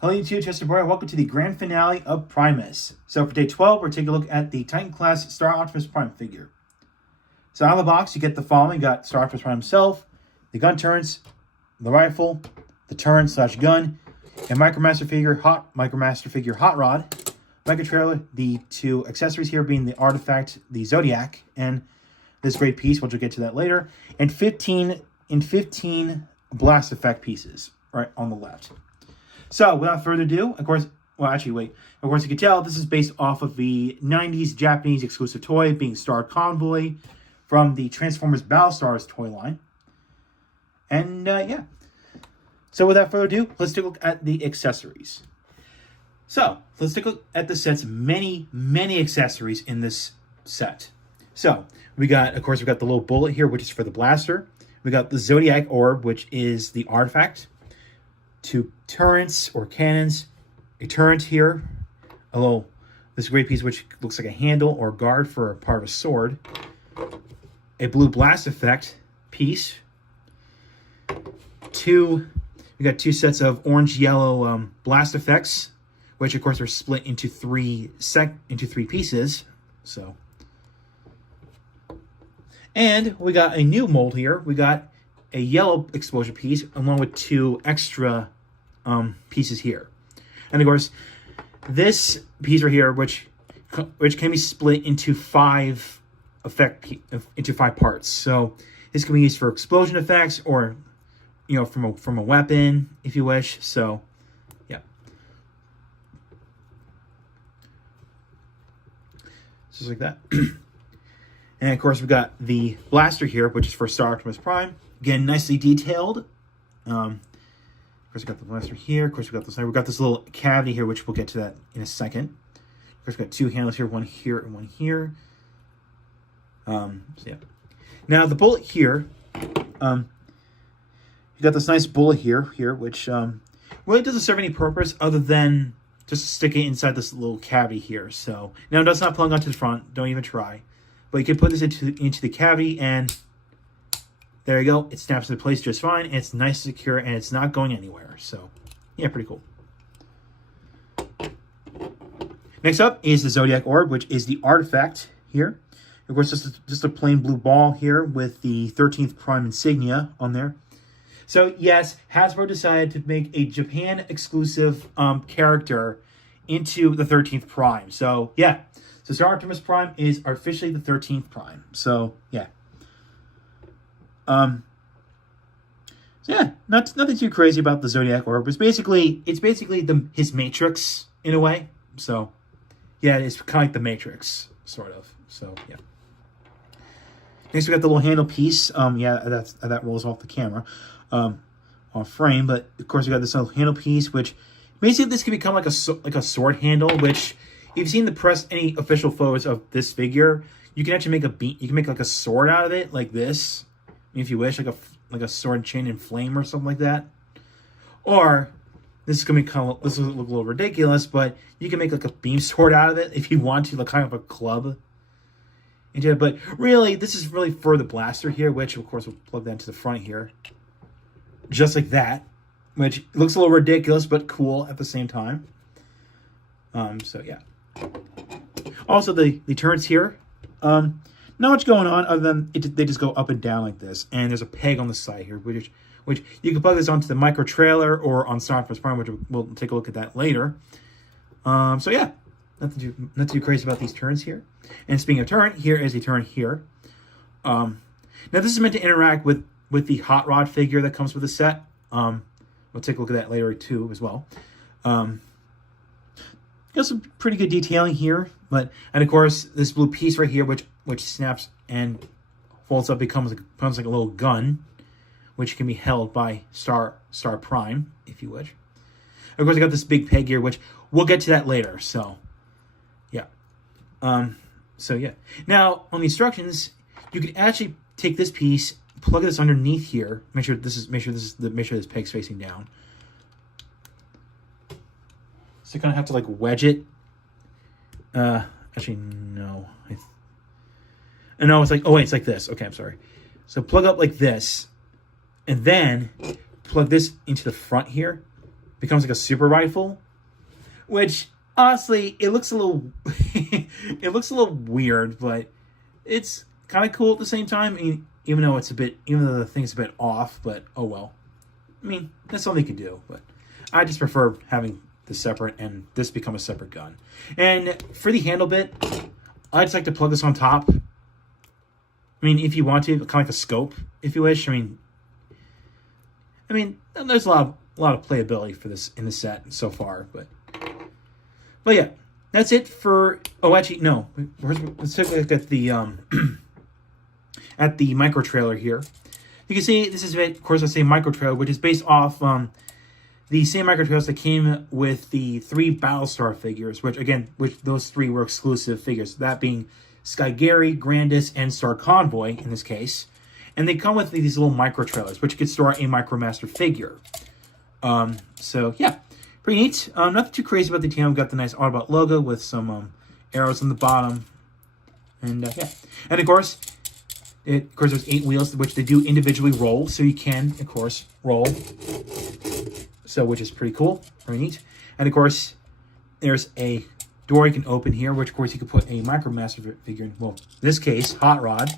Hello YouTube, Chester Boy. Welcome to the grand finale of PRIMEmas. So for day 12, we're taking a look at the Titan class Star Optimus Prime figure. So out of the box, you get the following. You got Star Optimus Prime himself, the gun turrets, the rifle, the turret / gun, a Micromaster figure hot rod, Micro Trailer, the two accessories here being the artifact, the Zodiac, and this great piece, which we'll get to that later, and 15 blast effect pieces right on the left. So, without further ado, of course, well, actually, wait. Of course, you can tell this is based off of the 90s Japanese exclusive toy being Star Convoy from the Transformers Battlestars toy line. And, yeah. So, without further ado, let's take a look at the accessories. So, let's take a look at the set's many accessories in this set. So, we've got the little bullet here, which is for the blaster. We got the Zodiac Orb, which is the artifact. Two turrets or cannons, a turret here, this great piece which looks like a handle or guard for a part of a sword, a blue blast effect piece, we got two sets of orange-yellow blast effects, which of course are split into three pieces. So, and we got a new mold here. We got a yellow explosion piece along with two extra pieces here, and of course this piece right here, which can be split into five parts. So this can be used for explosion effects, or from a weapon if you wish. So yeah, just like that. And of course we got the blaster here, which is for Star Optimus Prime. Again, nicely detailed. Of course, we got the blaster here. Of course, we got this little cavity here, which we'll get to that in a second. Of course, we got two handles here, one here and one here. So yeah. Now the bullet here, you got this nice bullet here, which really doesn't serve any purpose other than just to stick it inside this little cavity here. So now it does not plug onto the front. Don't even try. But you can put this into the cavity, and there you go. It snaps into place just fine, and it's nice and secure, and it's not going anywhere. So, yeah, pretty cool. Next up is the Zodiac Orb, which is the artifact here. Of course, just a plain blue ball here with the 13th Prime insignia on there. So, yes, Hasbro decided to make a Japan-exclusive character into the 13th Prime. So, yeah. So, Star Optimus Prime is officially the 13th Prime. So, yeah. So yeah, nothing too crazy about the Zodiac Orb. It's basically his Matrix in a way. So yeah, it's kind of like the Matrix, sort of. So yeah. Next we got the little handle piece. Yeah, that rolls off the camera, on frame. But of course we got this little handle piece, which basically this can become like a sword handle. Which, if you've seen any official photos of this figure, you can actually make like a sword out of it, like this. If you wish, like a sword chain and flame or something like that. Or this is gonna this will look a little ridiculous, but you can make like a beam sword out of it if you want to, like kind of a club into it. But really, this is really for the blaster here, which of course we'll plug that into the front here, just like that, which looks a little ridiculous but cool at the same time. So yeah. Also the turrets here. Not much going on other than they just go up and down like this. And there's a peg on the side here, which you can plug this onto the Micro Trailer or on Star Optimus Prime, which we'll take a look at that later. So yeah, nothing too crazy about these turrets here. And speaking of turret, here is a turret here. Now this is meant to interact with the hot rod figure that comes with the set. We'll take a look at that later too as well. Got some pretty good detailing here, and of course this blue piece right here, which snaps and folds up, becomes like a little gun, which can be held by Star Prime, if you wish. Of course, I got this big peg here, which we'll get to that later. So, yeah. So yeah. Now on the instructions, you can actually take this piece, plug this underneath here. Make sure this peg's facing down. So you kind of have to like wedge it. Actually, no. No, it's like, oh wait, it's like this. Okay, I'm sorry. So plug up like this, and then plug this into the front here, becomes like a super rifle, which honestly it looks a little it looks a little weird, but it's kind of cool at the same time. I mean, even though the thing's a bit off, but oh well. I mean, that's all they can do. But I just prefer having the separate and this become a separate gun. And for the handle bit, I just like to plug this on top. I mean, if you want to, kind of like a scope, if you wish. I mean, there's a lot of playability for this in the set so far, but yeah, that's it for. Oh, actually, no. Let's take a look at the at the micro trailer here. You can see this is, of course, I say micro trailer, which is based off the same micro trailers that came with the 3 Battlestar figures, which those 3 were exclusive figures. That being Sky Gary, Grandis, and Star Convoy in this case. And they come with these little micro trailers, which you could store a MicroMaster figure. So yeah, pretty neat. Nothing too crazy about the team. We've got the nice Autobot logo with some arrows on the bottom. And yeah. And of course, there's 8 wheels, which they do individually roll. So you can, of course, roll. So, which is pretty cool. Very neat. And of course, there's a door you can open here, which of course you could put a MicroMaster figure in. Well, in this case, Hot Rod,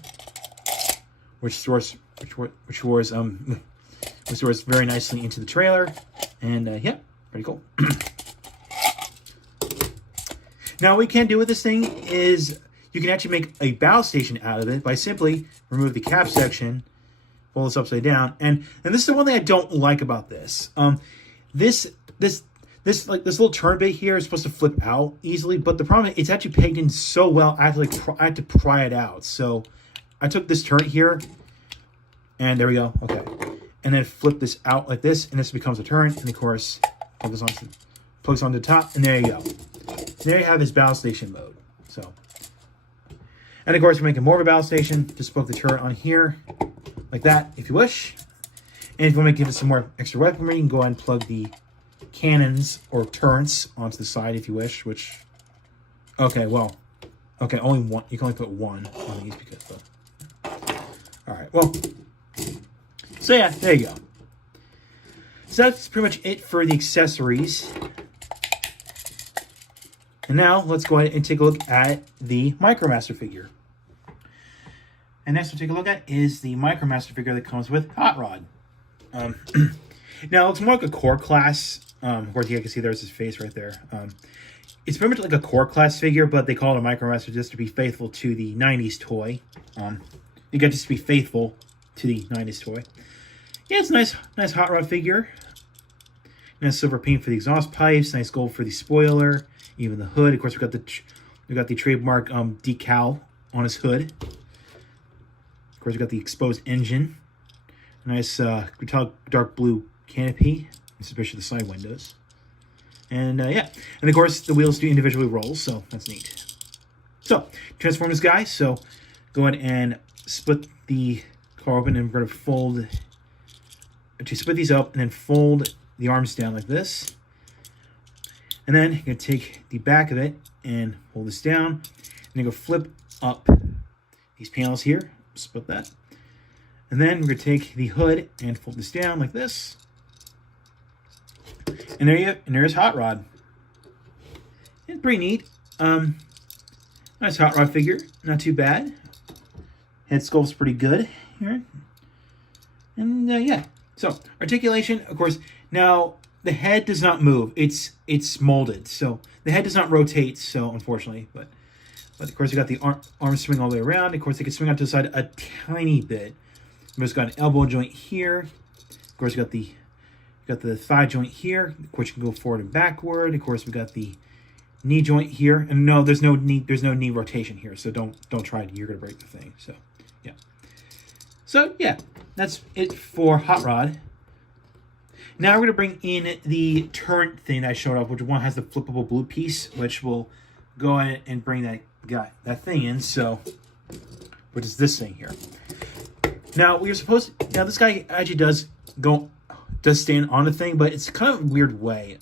which stores very nicely into the trailer. And yeah, pretty cool. Now, what we can do with this thing is you can actually make a battle station out of it by simply remove the cap section, fold this upside down, and this is the one thing I don't like about this. This little turn bit here is supposed to flip out easily, but the problem is it's actually pegged in so well. I had to pry it out. So I took this turret here, and there we go. Okay, and then flip this out like this, and this becomes a turret. And of course, plugs onto the top, and there you go. There you have his battle station mode. So, and of course, we're making more of a battle station. Just plug the turret on here, like that, if you wish. And if you want to give it some more extra weaponry, you can go ahead and plug the cannons or turrets onto the side if you wish. Which, okay, only one. You can only put one on these because. All right, well. So yeah, there you go. So that's pretty much it for the accessories. And now let's go ahead and take a look at the MicroMaster figure. And next we'll take a look at is the MicroMaster figure that comes with Hot Rod. Now it's more like a core class. Of course, you can see there's his face right there. It's pretty much like a core class figure, but they call it a MicroMaster just to be faithful to the 90s toy. You got just to be faithful to the 90s toy. Yeah, it's a nice Hot Rod figure. Nice silver paint for the exhaust pipes. Nice gold for the spoiler. Even the hood. Of course, we got the trademark decal on his hood. Of course, we got the exposed engine. Nice metallic dark blue canopy, especially the side windows. And yeah, and of course the wheels do individually roll, so that's neat. So transform this guy. So go ahead and split the car open, and we're going to fold. Actually, split these up and then fold the arms down like this. And then you're going to take the back of it and hold this down. And then go flip up these panels here. Split that. And then we're going to take the hood and fold this down like this. And there you go. And there's Hot Rod. It's pretty neat. Nice Hot Rod figure. Not too bad. Head sculpt's pretty good here. And yeah. So, articulation, of course. Now, the head does not move. It's molded. So, the head does not rotate, so unfortunately. But of course, you got the arm swing all the way around. Of course, they can swing out to the side a tiny bit. We've got an elbow joint here. Of course, you got the thigh joint here, which can go forward and backward. Of course, we got the knee joint here. And no, there's no knee rotation here. So don't try it. You're gonna break the thing. So yeah. So yeah, that's it for Hot Rod. Now we're gonna bring in the turret thing that I showed off, which one has the flippable blue piece, which will go ahead and bring that thing in. So, which is this thing here. Now this guy actually does stand on the thing, but it's kind of a weird way.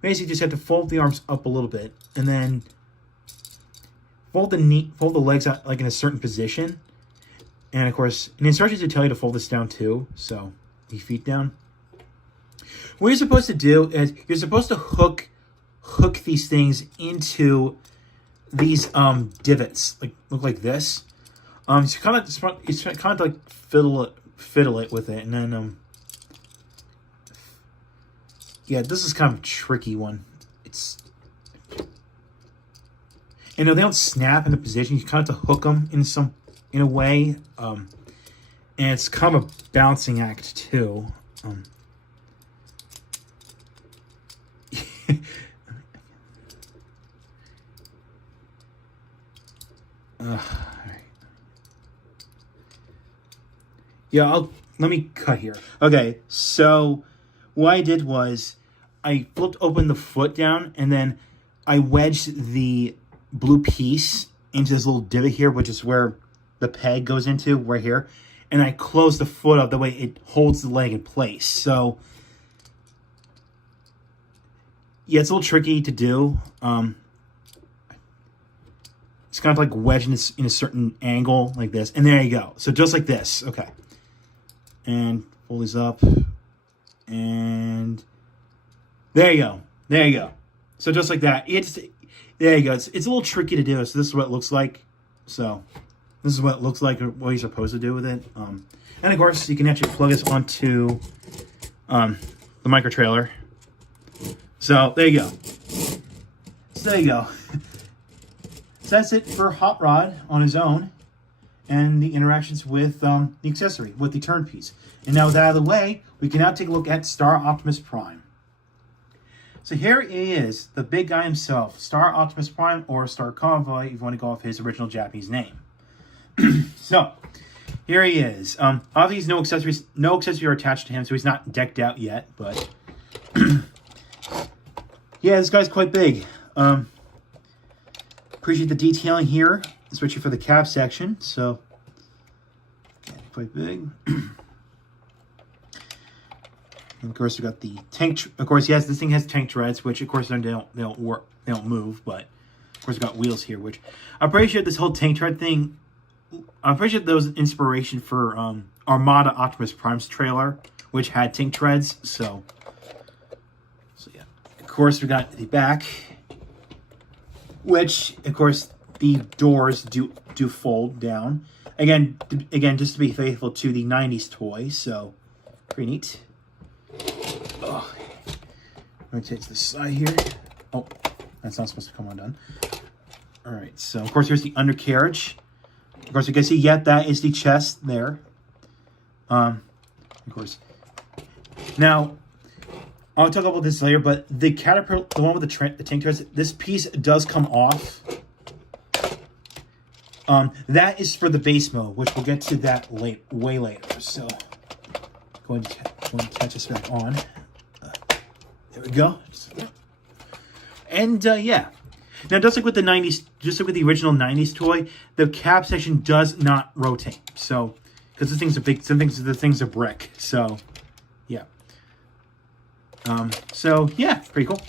Basically, you just have to fold the arms up a little bit, and then fold the legs out like in a certain position. And of course, the instructions will tell you to fold this down too. So the feet down. What you're supposed to do is you're supposed to hook these things into these divots, like look like this. So kind of like fiddle it with it, and then yeah, this is kind of a tricky one. It's, you know, they don't snap into position. You kind of have to hook them in a way, and it's kind of a balancing act too. All right. Yeah, let me cut here. Okay, so what I did was I flipped open the foot down, and then I wedged the blue piece into this little divot here, which is where the peg goes into, right here. And I closed the foot up, the way it holds the leg in place. So, yeah, it's a little tricky to do. It's kind of like wedging it in a certain angle like this. And there you go. So just like this. Okay. And pull these up. And there you go. There you go. So just like that. There you go. It's a little tricky to do. So this is what it looks like. So this is what it looks like, what you're supposed to do with it. And of course, you can actually plug this onto the micro trailer. So there you go. So there you go. So that's it for Hot Rod on his own, and the interactions with the accessory, with the turn piece. And now with that out of the way, we can now take a look at Star Optimus Prime. So here he is, the big guy himself, Star Optimus Prime, or Star Convoy, if you want to go off his original Japanese name. So here he is. Obviously, no accessories are attached to him, so he's not decked out yet. But yeah, this guy's quite big. Appreciate the detailing here, especially for the cab section. So quite big. And of course, we got the tank. Of course, yes, this thing has tank treads, which of course they don't work, they don't move. But of course, we got wheels here, which I'm pretty sure this whole tank tread thing. I'm pretty sure that was inspiration for Armada Optimus Prime's trailer, which had tank treads. So yeah. Of course, we got the back, which of course the doors do fold down. Again, just to be faithful to the '90s toy. So pretty neat. Oh, I'm going to take this side here. Oh, that's not supposed to come undone. All right, so of course here's the undercarriage. Of course, you can see, yeah, that is the chest there. Of course. Now, I'll talk about this later, but the Caterpillar, the one with the tank treads, this piece does come off. That is for the base mode, which we'll get to that way later. So, going to catch us back on. There we go. And yeah. Now, just like with the '90s, just like with the original '90s toy, the cab section does not rotate. So, because the thing's a big, the thing's a brick. So, yeah. So yeah, pretty cool.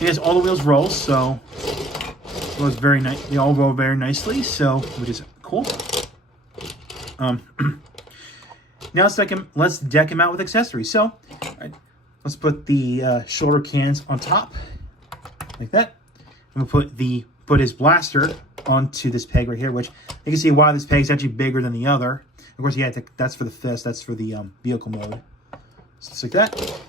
It has all the wheels roll, so it was very nice. They all roll very nicely, so which is cool. Now let's deck him out with accessories. So, all right, let's put the shoulder cans on top, like that. And we'll put his blaster onto this peg right here, which you can see why this peg is actually bigger than the other. Of course, yeah, that's for the fist. That's for the vehicle mode. So just like that.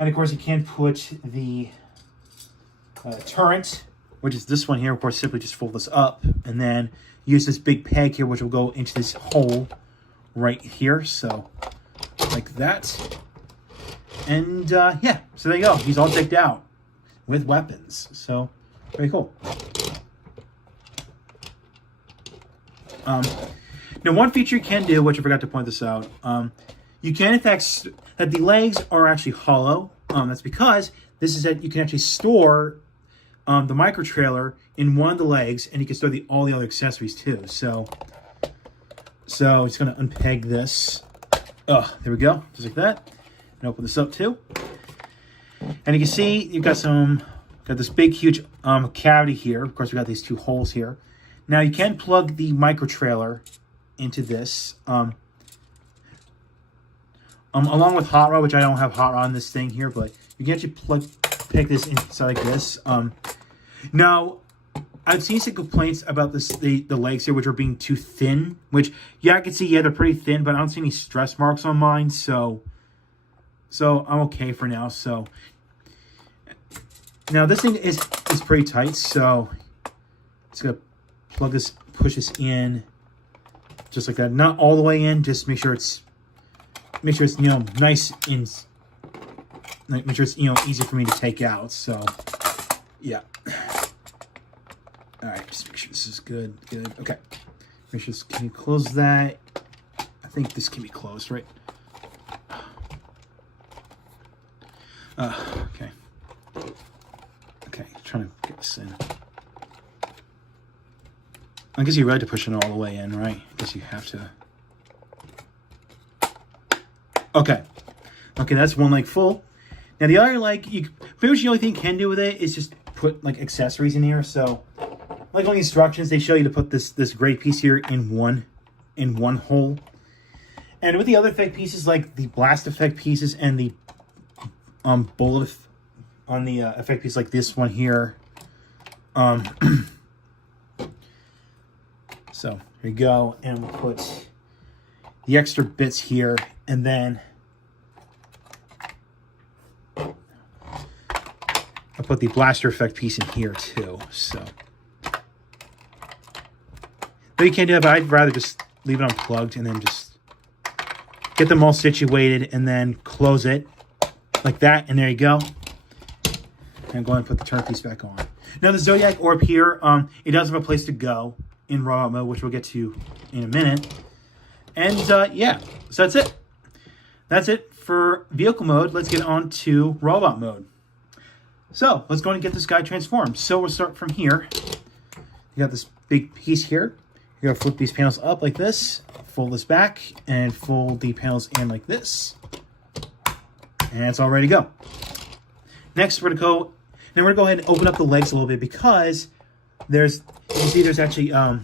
And of course, you can put the turret, which is this one here. Of course, simply just fold this up and then use this big peg here, which will go into this hole right here. So like that. And yeah, so there you go. He's all decked out with weapons. So very cool. Now, one feature you can do, which I forgot to point this out, you can in fact that the legs are actually hollow. That's because this is that you can actually store the micro trailer in one of the legs, and you can store all the other accessories too. So it's going to unpeg this. Oh, there we go, just like that. And open this up too. And you can see you've got this big, huge cavity here. Of course, we got these two holes here. Now you can plug the micro trailer into this. along with hot rod, which I don't have hot rod on this thing here, but you can actually pick this inside like this. Now, I've seen some complaints about the legs here, which are being too thin. Which, yeah, I can see, yeah, they're pretty thin, but I don't see any stress marks on mine, so I'm okay for now. So now this thing is pretty tight, so just gonna push this in, just like that. Not all the way in, just make sure it's nice and make sure it's easy for me to take out. So yeah. All right, just make sure this is good. Okay. Make sure can you close that? I think this can be closed, right? Okay. Okay, trying to get this in. I guess you're right to push it all the way in, right? I guess you have to. Okay. Okay, that's one leg full. Now the other leg, pretty much the only thing you can do with it is just put like accessories in here. So, like on the instructions, they show you to put this gray piece here in one hole. And with the other effect pieces, like the blast effect pieces and the bullet on the effect piece, like this one here. So here we go, and we'll put the extra bits here, and then I'll put the blaster effect piece in here too. So, though you can't do that, but I'd rather just leave it unplugged and then just get them all situated and then close it like that, and there you go. And go ahead and put the turn piece back on. Now the Zodiac Orb here, it does have a place to go in robot mode, which we'll get to in a minute. And yeah, so that's it. That's it for vehicle mode. Let's get on to robot mode. So let's go and get this guy transformed. So we'll start from here. You got this big piece here. You're gonna flip these panels up like this, fold this back, and fold the panels in like this. And it's all ready to go. Next, we're gonna go ahead and open up the legs a little bit, because there's there's actually a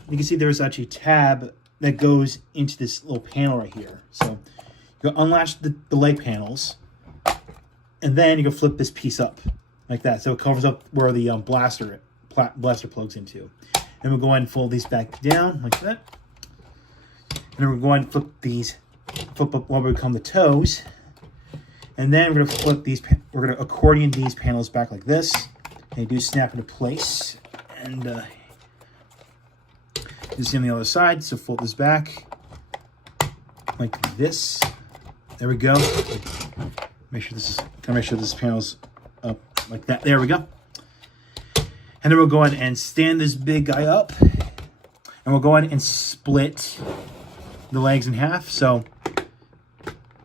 tab that goes into this little panel right here. So you go unlatch the leg panels, and then you go flip this piece up like that, so it covers up where the blaster plugs into. And we'll go ahead and fold these back down like that. And then we're going to flip up what would become the toes. And then we're going to accordion these panels back like this. They do snap into place. And you see on the other side, so fold this back like this. There we go. Make sure this panel's up like that. There we go. And then we'll go ahead and stand this big guy up. And we'll go ahead and split the legs in half. So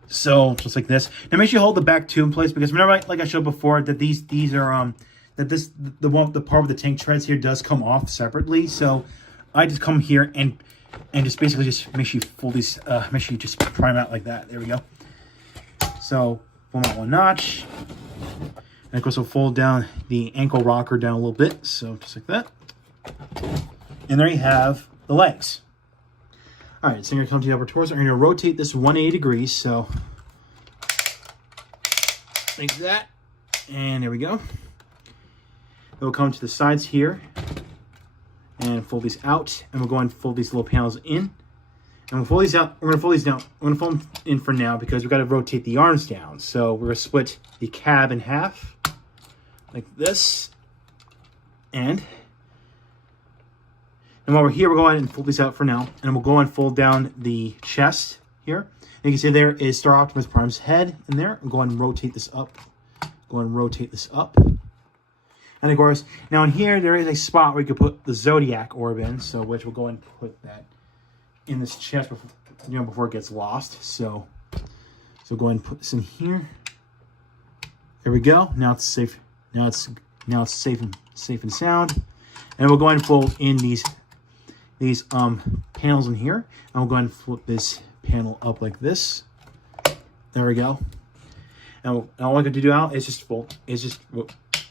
just like this. Now make sure you hold the back two in place, because remember, like I showed before, that these are the part where the tank treads here does come off separately. So I just come here and just basically just make sure you fold these, make sure you just prime out like that. There we go. So fold out one notch. And of course we'll fold down the ankle rocker down a little bit. So just like that. And there you have the legs. All right, so I'm going to come to the upper torso. I'm going to rotate this 180 degrees. So like that. And there we go. Then we'll come to the sides here and fold these out. And we'll go and fold these little panels in. And we'll fold these out. We're going to fold these down. We're going to fold them in for now, because we've got to rotate the arms down. So we're going to split the cab in half like this. And while we're here, we'll go ahead and fold these out for now. And we'll go and fold down the chest here. And you can see there is Star Optimus Prime's head in there. We'll go ahead and rotate this up. Go ahead and rotate this up. And of course, now in here, there is a spot where you could put the Zodiac Orb in. So which we'll go ahead and put that in this chest before it gets lost. So go ahead and put this in here. There we go. Now it's safe. Now it's safe and sound. And we'll go ahead and fold in these panels in here. And we'll go ahead and flip this panel up like this. There we go. And all I got to do now is just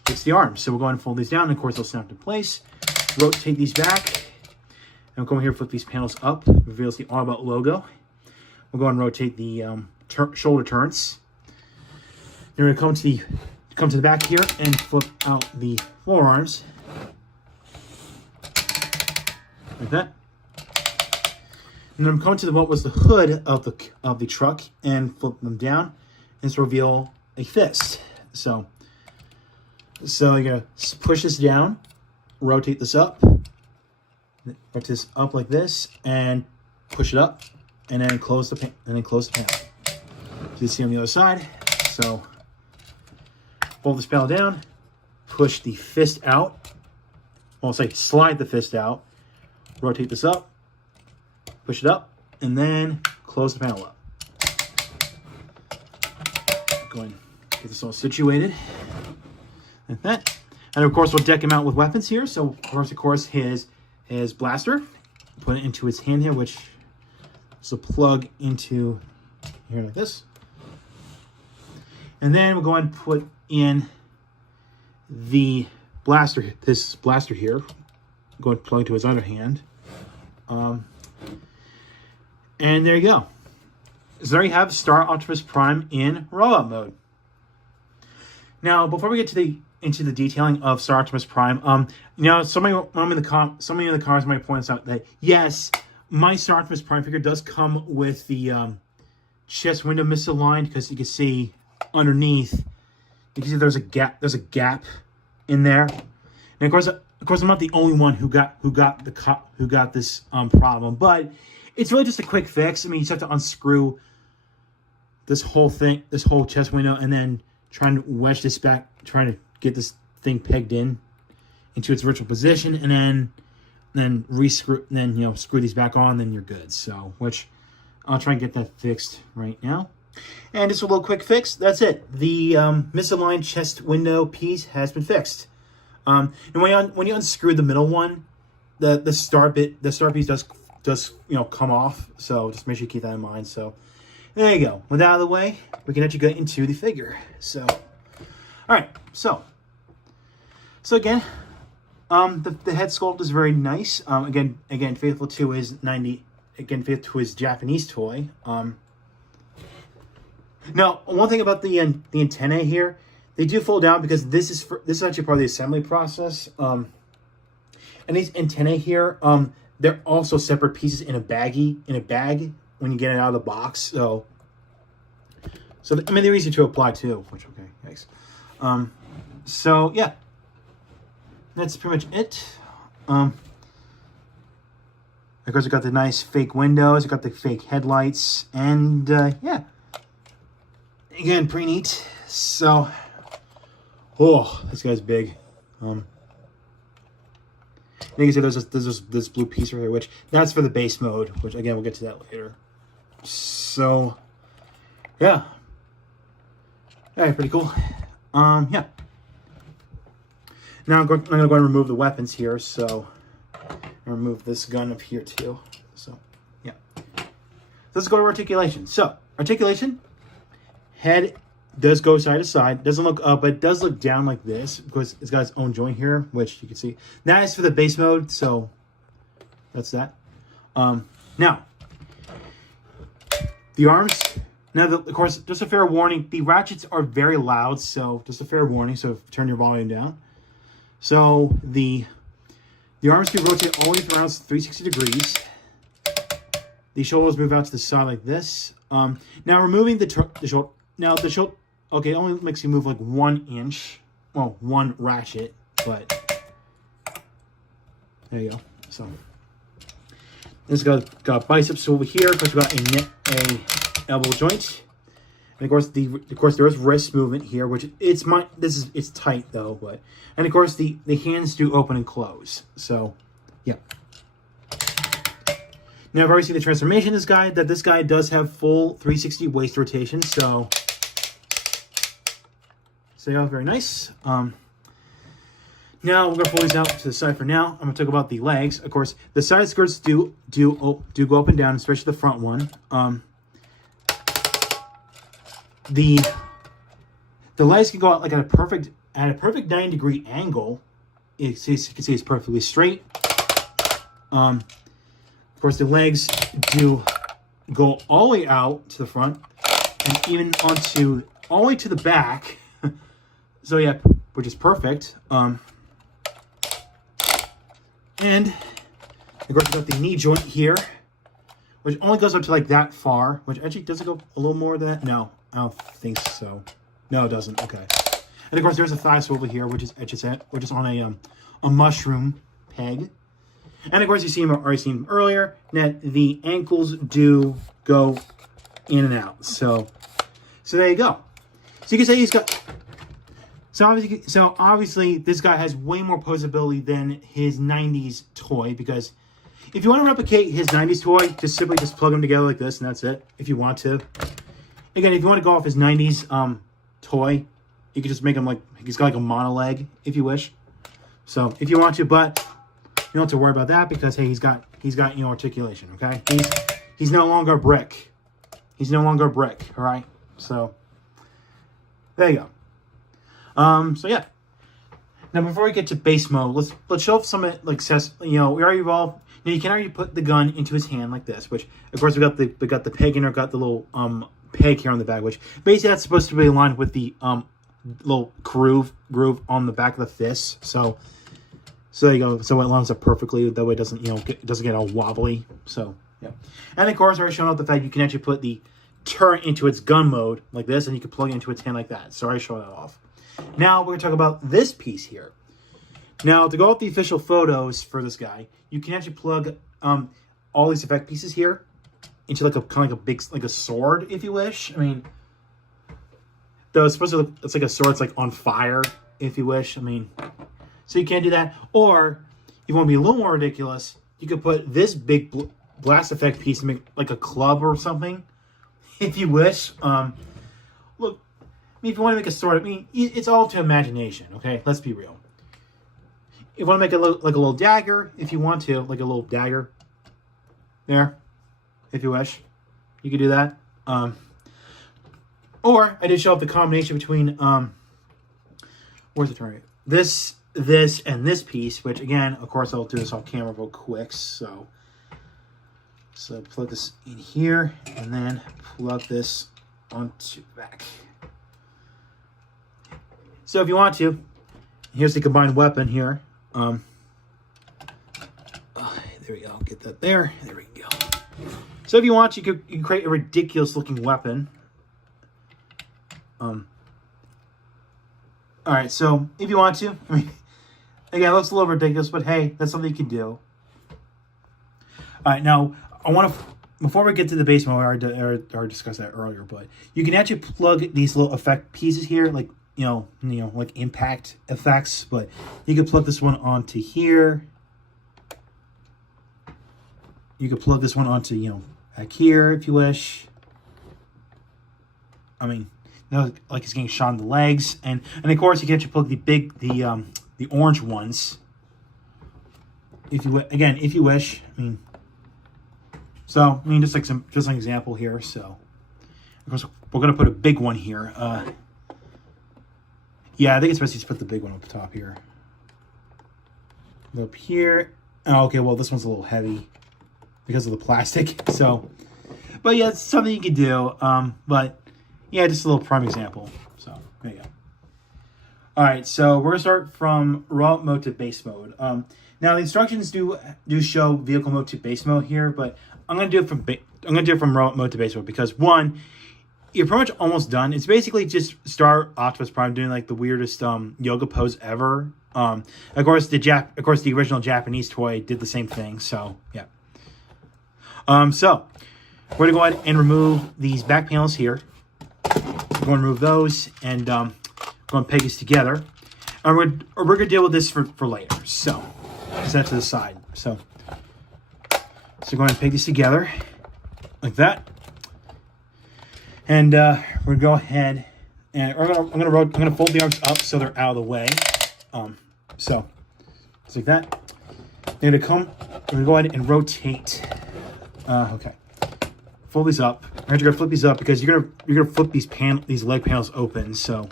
it's the arms. So we'll go ahead and fold these down. And of course, they'll snap in place. Rotate these back. And we'll come here and flip these panels up. Reveals the All About logo. we'll go and rotate the shoulder turrets. Then we're going to come to the back here and flip out the forearms like that. And then I'm coming to what was the hood of the truck and flip them down and just reveal a fist. So you're gonna push this down, rotate this up, rotate this up like this, and push it up, and then close the panel. So you see on the other side. So fold this panel down, push the fist out. Well, slide the fist out, rotate this up, push it up, and then close the panel up. Go ahead and get this all situated like that. And of course, we'll deck him out with weapons here. So of course, his blaster. Put it into his hand here, which is a plug into here like this. And then we'll go ahead and put in the blaster, this blaster here. Go ahead and plug to his other hand. And there you go. So there you have Star Optimus Prime in robot mode. Now, before we get to into the detailing of Star Optimus Prime, somebody in the comments might point out that yes, my Star Optimus Prime figure does come with the chest window misaligned, because you can see underneath, you can see there's a gap. There's a gap in there, and of course, I'm not the only one who got this problem, but it's really just a quick fix. I mean, you just have to unscrew this whole thing, this whole chest window, and then trying to wedge this back, trying to get this thing pegged in into its virtual position, and then re-screw, and then screw these back on. Then you're good. So, which I'll try and get that fixed right now. And just a little quick fix. That's it. The misaligned chest window piece has been fixed. And when you unscrew the middle one, the star piece does come off. So just make sure you keep that in mind. So there you go. With that out of the way, we can actually get into the figure. So, all right. So again, the head sculpt is very nice. Again, faithful to his faithful to his Japanese toy. Now, one thing about the antennae here, they do fold down because this is actually part of the assembly process. And these antennae here, they're also separate pieces in a bag when you get it out of the box. So I mean, they're easy to apply too. Which okay, thanks. So yeah, that's pretty much it. Of course, we got the nice fake windows. We got the fake headlights, and yeah. Again, pretty neat. So, this guy's big. You can see there's this blue piece right here, which that's for the base mode. Which again, we'll get to that later. So, yeah. All right, pretty cool. Yeah. Now I'm gonna go and remove the weapons here. So, I'll remove this gun up here too. So, yeah. Let's go to articulation. So, articulation. Head does go side to side. Doesn't look up, but it does look down like this because it's got its own joint here, which you can see. That is for the base mode, so that's that. Now, the arms. Now, of course, just a fair warning. The ratchets are very loud, so just a fair warning. So turn your volume down. So the arms can rotate all the way around 360 degrees. The shoulders move out to the side like this. Now removing the shoulder. Now the shoulder, okay, it only makes you move like 1 inch. Well, one ratchet, but there you go. So this got biceps over here. Of course, we got a elbow joint, and of course there is wrist movement here, which it's tight though, but and of course the hands do open and close. So yeah. Now I've already seen the transformation of this guy does have full 360 waist rotation, so yeah, very nice. Now we're gonna pull these out to the side for now. I'm gonna talk about the legs. Of course, the side skirts do go up and down, especially the front one. The legs can go out like at a perfect 90-degree angle. You can see it's perfectly straight. Of course, the legs do go all the way out to the front and even onto all the way to the back. So yeah, which is perfect. And of course, we got the knee joint here, which only goes up to like that far. Which actually does it go a little more than that? No, I don't think so. No, it doesn't. Okay. And of course, there's a thigh swivel here, which is on a mushroom peg. And of course, you already seen him earlier that the ankles do go in and out. So there you go. So you can say he's got. So obviously, this guy has way more posability than his 90s toy, because if you want to replicate his 90s toy, just simply plug them together like this, and that's it, if you want to. Again, if you want to go off his 90s toy, you can just make him like, he's got like a monoleg, if you wish. So, if you want to, but you don't have to worry about that, because, hey, he's got articulation, okay? He's no longer a brick. He's no longer a brick, all right? So, there you go. So yeah. Now before we get to base mode, let's show off some like we already evolved. Now you can already put the gun into his hand like this, which of course we got the peg in there, got the little peg here on the back, which basically that's supposed to be aligned with the little groove on the back of the fist. So there you go. So it lines up perfectly. That way it doesn't get all wobbly. So yeah. And of course I already shown off the fact you can actually put the turret into its gun mode like this, and you can plug it into its hand like that. So I already showed that off. Now we're going to talk about this piece here. Now, to go with the official photos for this guy, you can actually plug all these effect pieces here into like a kind of like a big, like a sword, if you wish. I mean, though it's supposed to look, it's like a sword, it's like on fire, if you wish. I mean, so you can do that. Or if you want to be a little more ridiculous, you could put this big blast effect piece and make like a club or something, if you wish. Look. If you want to make a sword, I mean, it's all to imagination, okay? Let's be real. If you want to make a little dagger, if you want to, like a little dagger, there, if you wish, you could do that. Or I did show up the combination between where's the target? This, and this piece, which again, of course, I'll do this off camera real quick. So plug this in here, and then plug this onto the back. So if you want to, here's the combined weapon here. There we go. Get that there. There we go. So if you want, you can create a ridiculous looking weapon. All right. So if you want to, I mean, again, it looks a little ridiculous, but hey, that's something you can do. All right. Now I want to. Before we get to the base mode, I already discussed that earlier, but you can actually plug these little effect pieces here, like. Like impact effects, but you could plug this one onto here. You could plug this one onto, back here if you wish. I mean, like it's getting shot in the legs, and of course you can actually plug the orange ones. If you wish. I mean, just an example here. So, of course, we're gonna put a big one here. Yeah, I think it's best to put the big one up the top here. Up here. Oh, okay, well, this one's a little heavy because of the plastic. So, but yeah, it's something you can do. But yeah, just a little prime example. So, there you go. All right, so we're going to start from raw mode to base mode. Now, the instructions do show vehicle mode to base mode here, but I'm going to do it from raw mode to base mode because, one, you're pretty much almost done. It's basically just start Optimus Prime doing like the weirdest yoga pose ever. Of course, the original Japanese toy did the same thing. So yeah. So we're gonna go ahead and remove these back panels here. So we're gonna remove those and go and peg these together. And we're gonna deal with this for later. So set that to the side. So go ahead and peg these together like that. And we're gonna go ahead and I'm gonna fold the arms up so they're out of the way. So just like that. We're gonna go ahead and rotate. Okay. Fold these up. We're gonna flip these up because you're gonna flip these leg panels open. So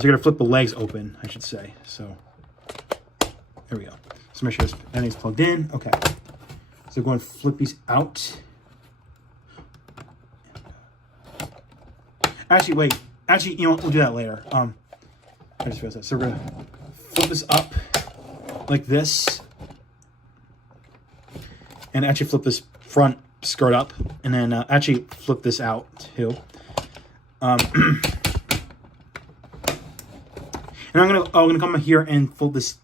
you're gonna flip the legs open, I should say. So there we go. So make sure everything's plugged in. Okay. So go and flip these out. Actually, wait. Actually, you know what? We'll do that later. I just realized that. So we're gonna flip this up like this, and actually flip this front skirt up, and then actually flip this out too. And I'm gonna come here and fold this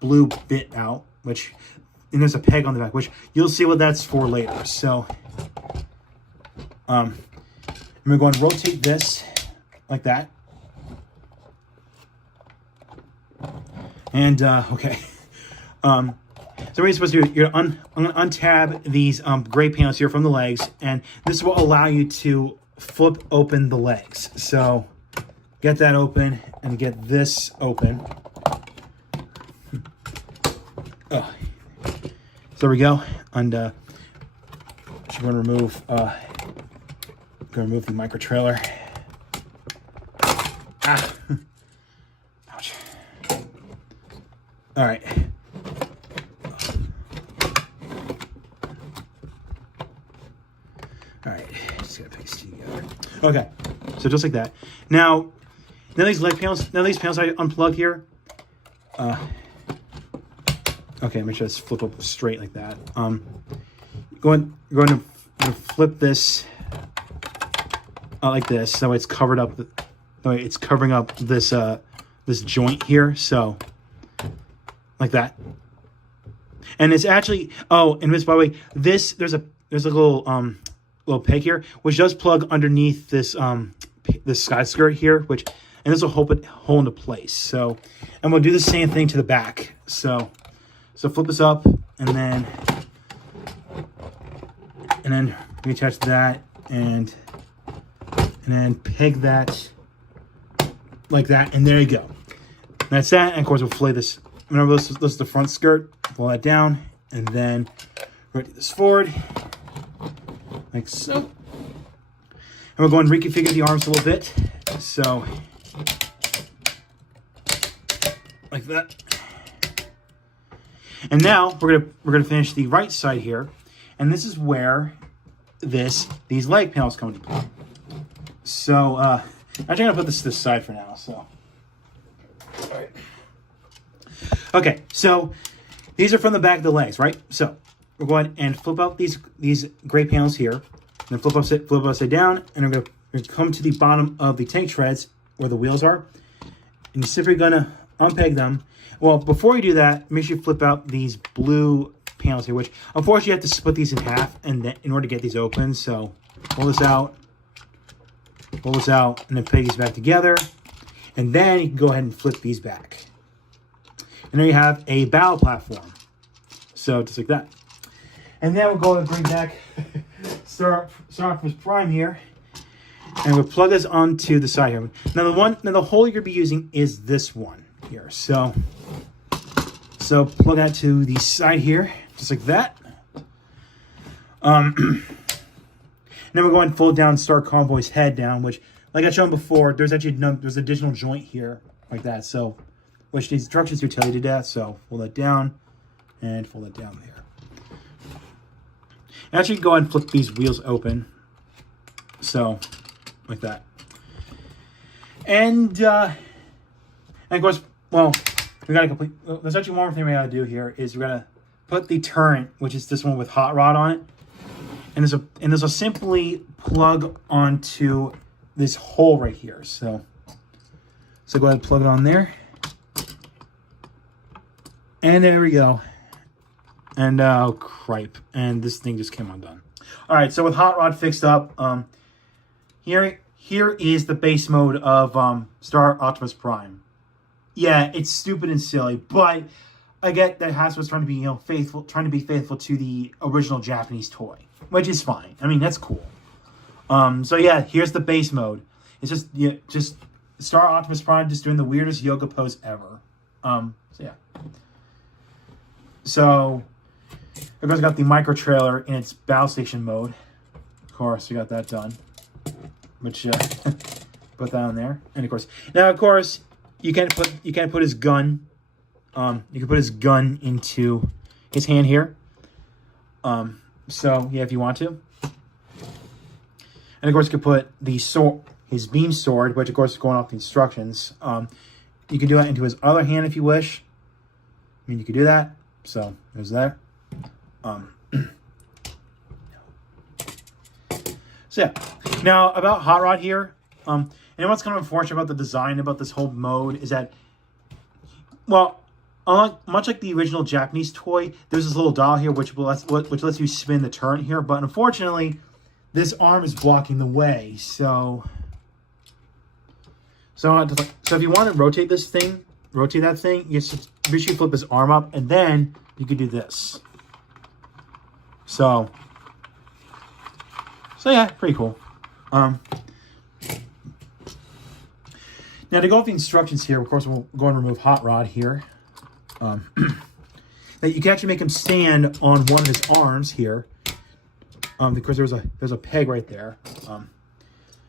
blue bit out, and there's a peg on the back, which you'll see what that's for later. So, I'm gonna go and rotate this like that, and okay. So what you're supposed to do, I'm gonna untab these gray panels here from the legs, and this will allow you to flip open the legs. So get that open and get this open. Oh. So there we go. And I'm going to remove the micro trailer. Ah. Ouch. All right. All right. Just gotta paste it together. Okay. So just like that. Now these leg panels. Now these panels I unplug here. Okay, make sure it's flip up straight like that. Going to flip this like this, so it's covered up. It's covering up this this joint here, so like that. And it's actually and this, by the way, there's a little peg here which does plug underneath this this side skirt here, and this will hold it into place. So, and we'll do the same thing to the back. So flip this up, and then reattach that, and then peg that like that, and there you go. That's that. And of course, we'll fillet this. Remember, this is the front skirt. Pull that down, and then rotate this forward like so. And we're going to reconfigure the arms a little bit. So like that. And now we're gonna finish the right side here, and this is where these leg panels come into play. So I'm actually gonna put this to the side for now. So, all right. Okay, so these are from the back of the legs, right? So we're going and flip out these gray panels here, and then flip upside down, and we're gonna come to the bottom of the tank treads where the wheels are, and you're simply gonna unpeg them. Well, before you do that, make sure you flip out these blue panels here, which unfortunately you have to split these in half in order to get these open. So pull this out, and then peg these back together, and then you can go ahead and flip these back. And there you have a battle platform. So just like that. And then we'll go and bring back start Optimus Prime here, and we'll plug this onto the side here. Now the hole you're gonna be using is this one here. So plug that to the side here, just like that. And then we're going to fold down Star Convoy's head down, which, like I shown before, there's additional joint here, like that. So, which the instructions do tell you to do that. So fold that down, and fold it down there. And actually, go ahead and flip these wheels open. So, like that. And of course, well, we gotta complete. There's actually one more thing we gotta do here is we gotta put the turret, which is this one with hot rod on it, and this will simply plug onto this hole right here. So go ahead and plug it on there, and there we go. And oh cripe! And this thing just came undone. All right, so with hot rod fixed up, here is the base mode of Star Optimus Prime. Yeah, it's stupid and silly, but I get that Hasbro's trying to be, faithful to the original Japanese toy, which is fine. I mean, that's cool. So yeah, here's the base mode. It's just Star Optimus Prime just doing the weirdest yoga pose ever. So yeah. So of course, I got the micro trailer in its battle station mode. Of course, we got that done. Which put that on there, and of course, you can't put his gun. You can put his gun into his hand here. So yeah, if you want to. And of course, you can put the sword his beam sword, which of course is going off the instructions. You can do that into his other hand if you wish. I mean, you could do that. So there's that. So yeah. Now about Hot Rod here. And what's kind of unfortunate about the design about this whole mode is that, well, much like the original Japanese toy, there's this little dial here which lets you spin the turret here. But unfortunately, this arm is blocking the way. So if you want to rotate that thing, you just basically flip this arm up, and then you can do this. So yeah, pretty cool. Now to go with the instructions here, of course, we'll go and remove Hot Rod here. That you can actually make him stand on one of his arms here, because there's a peg right there.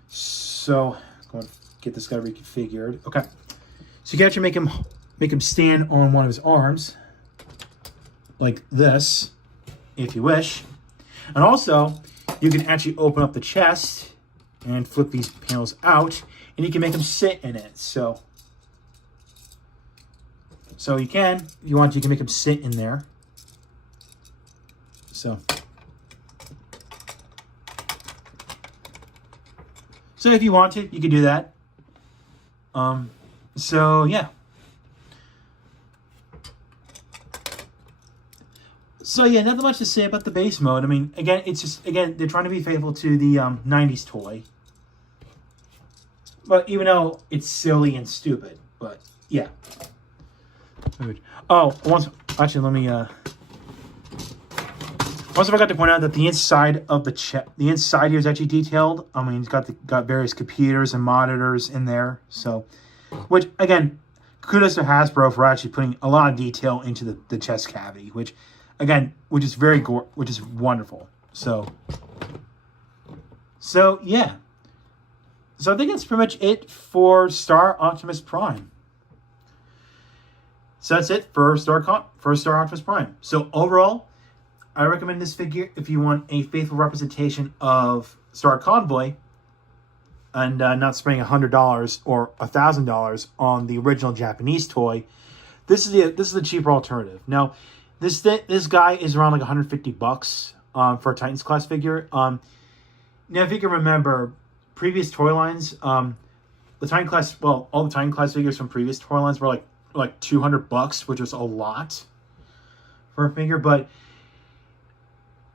So let's go and get this guy reconfigured. Okay, so you can actually make him stand on one of his arms, like this, if you wish. And also, you can actually open up the chest and flip these panels out, and you can make him sit in it. So you can, if you want, you can make him sit in there. So if you want to, you can do that. So yeah. So yeah, nothing much to say about the base mode. I mean, again, they're trying to be faithful to the 90s toy. But even though it's silly and stupid, but yeah. Oh, actually, let me. Also, forgot to point out that the inside of the inside here is actually detailed. I mean, it's got various computers and monitors in there. So, which again, kudos to Hasbro for actually putting a lot of detail into the chest cavity, which is which is wonderful. So yeah. So I think that's pretty much it for Star Optimus Prime. So that's it for Star Optimus Prime. So overall, I recommend this figure if you want a faithful representation of Star Convoy and not spending $100 or $1,000 on the original Japanese toy. This is the cheaper alternative. Now, this guy is around like $150 for a Titans class figure. Now, if you can remember, previous toy lines, all the Titan class figures from previous toy lines were like $200, which was a lot for a figure. But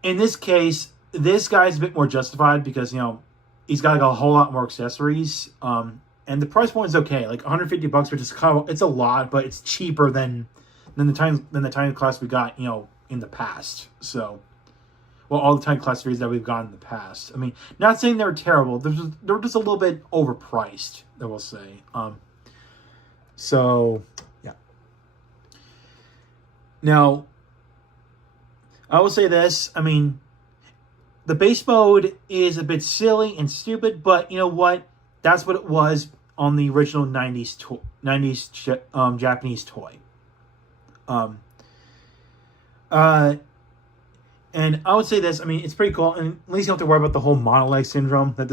in this case, this guy's a bit more justified because, you know, he's got like a whole lot more accessories. And the price point is okay, like $150, which is kind of, it's a lot, but it's cheaper than the Titan class we got, you know, in the past. So, well, all the Titan class figures that we've gotten in the past. I mean, not saying they were terrible. They're just a little bit overpriced, I will say. So, yeah. Now, I will say this. I mean, the base mode is a bit silly and stupid, but you know what? That's what it was on the original 90s Japanese toy. And I would say this. I mean, it's pretty cool, and at least you don't have to worry about the whole monoleg syndrome that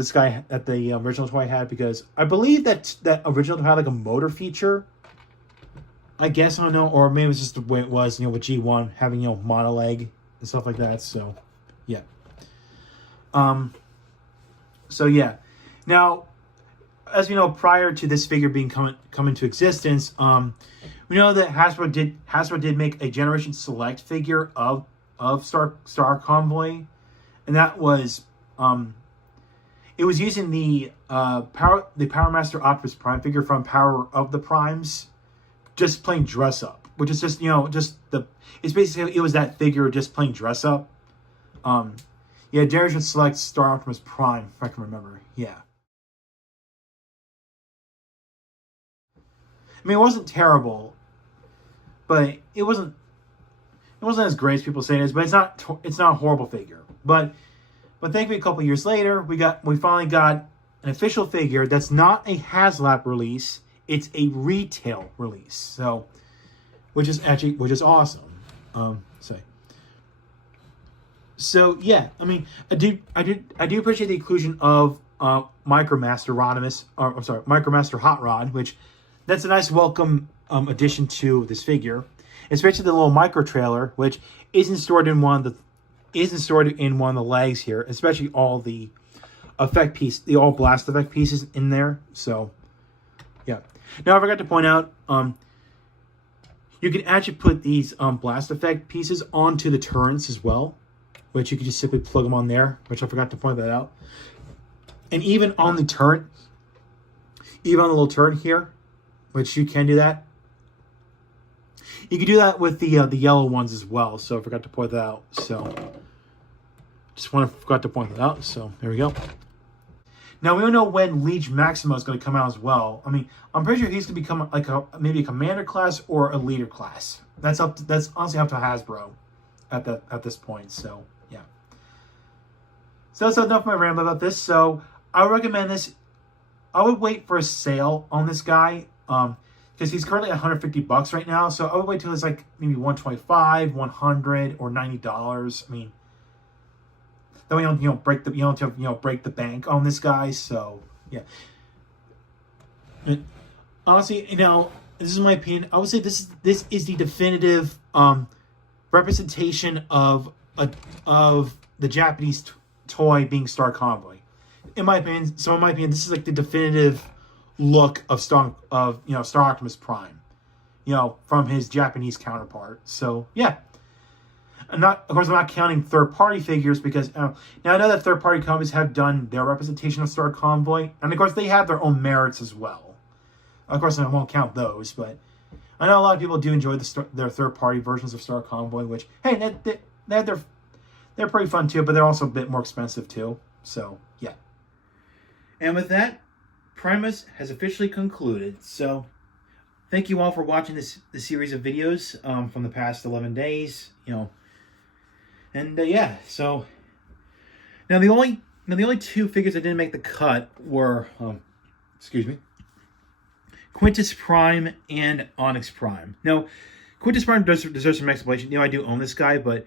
the original toy had, because I believe that original toy had like a motor feature. I guess, I don't know, or maybe it was just the way it was, you know, with G1 having, you know, monoleg and stuff like that. So, yeah. So yeah. Now, as we know, prior to this figure being come into existence, we know that Hasbro did make a Generation Select figure of Star Convoy, and that was it was using the Power Master Optimus Prime figure from Power of the Primes, just plain dress up, which is just, you know, it's basically, it was that figure just plain dress up. Yeah, Generation Select Star Optimus Prime, if I can remember. Yeah. I mean, it wasn't terrible, but it wasn't as great as people say it is. But it's not a horrible figure. But thankfully, a couple years later, we finally got an official figure that's not a HasLab release. It's a retail release. So, which is awesome. So yeah, I mean, I do appreciate the inclusion of Micromaster Rodimus, or I'm sorry, Micromaster Hot Rod, which that's a nice welcome addition to this figure, especially the little micro trailer, which isn't stored in one of the legs here, especially all the effect piece, the all blast effect pieces in there. So yeah. Now I forgot to point out, you can actually put these blast effect pieces onto the turrets as well, which you can just simply plug them on there, which I forgot to point that out. And even on the turret, even on the little turret here, which you can do that. You can do that with the yellow ones as well. So I forgot to point that out. So forgot to point that out. So there we go. Now we don't know when Liege Maximo is going to come out as well. I mean, I'm pretty sure he's going to become like maybe a commander class or a leader class. That's honestly up to Hasbro at this point. So yeah. So that's enough of my rant about this. So I would recommend this. I would wait for a sale on this guy because he's currently at $150 right now. So I would wait till it's like maybe $125, $100, or $90. I mean, then you don't break the bank on this guy. So yeah. And honestly, this is my opinion. I would say this is the definitive representation of the Japanese toy being Star Convoy. In my opinion, this is like the definitive look of Star Optimus Prime, from his Japanese counterpart. So yeah. I'm not counting third-party figures because now I know that third-party companies have done their representation of Star Convoy, and of course they have their own merits as well. Of course, I won't count those, but I know a lot of people do enjoy their third-party versions of Star Convoy, which hey, they're pretty fun too, but they're also a bit more expensive too. So yeah. And with that, PRIMEmas has officially concluded. So thank you all for watching this series of videos from the past 11 days. And yeah, so now the only two figures that didn't make the cut were, Quintus Prime and Onyx Prime. Now, Quintus Prime deserves some explanation. I do own this guy, but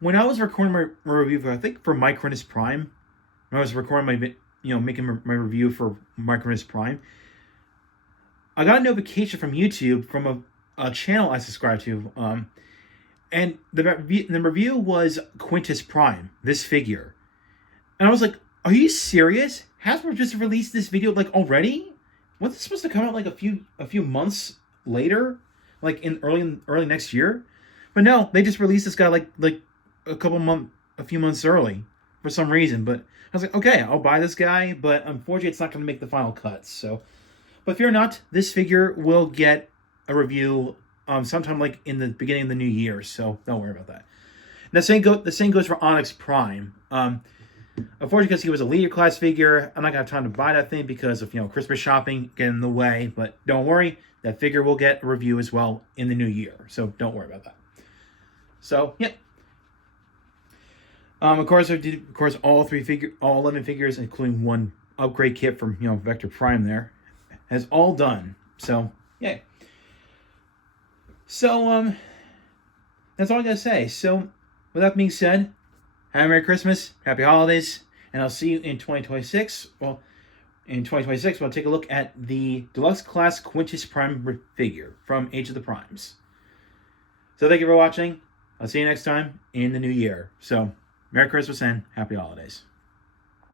when I was recording my review for Micronus Prime, when I was recording making my review for Micronus Prime, I got a notification from YouTube from a channel I subscribe to, and the review was Quintus Prime, this figure. And I was like, are you serious? Hasbro just released this video already? Wasn't this supposed to come out a few months later? Like in early next year? But no, they just released this guy like a few months early for some reason. But I was like, okay, I'll buy this guy, but unfortunately it's not going to make the final cuts. So, but fear not, this figure will get a review sometime in the beginning of the new year, so don't worry about that. Now, the same goes for Onyx Prime. Unfortunately, because he was a leader class figure, I'm not gonna have time to buy that thing because of Christmas shopping getting in the way. But don't worry, that figure will get a review as well in the new year, so don't worry about that. So yeah. Of course, all 11 figures, including one upgrade kit from Vector Prime, there has all done. So yeah. So, that's all I gotta say. So, with that being said, have a Merry Christmas, Happy Holidays, and I'll see you in 2026. Well, in 2026, we'll take a look at the Deluxe Class Quintus Prime figure from Age of the Primes. So, thank you for watching. I'll see you next time in the new year. So, Merry Christmas and Happy Holidays.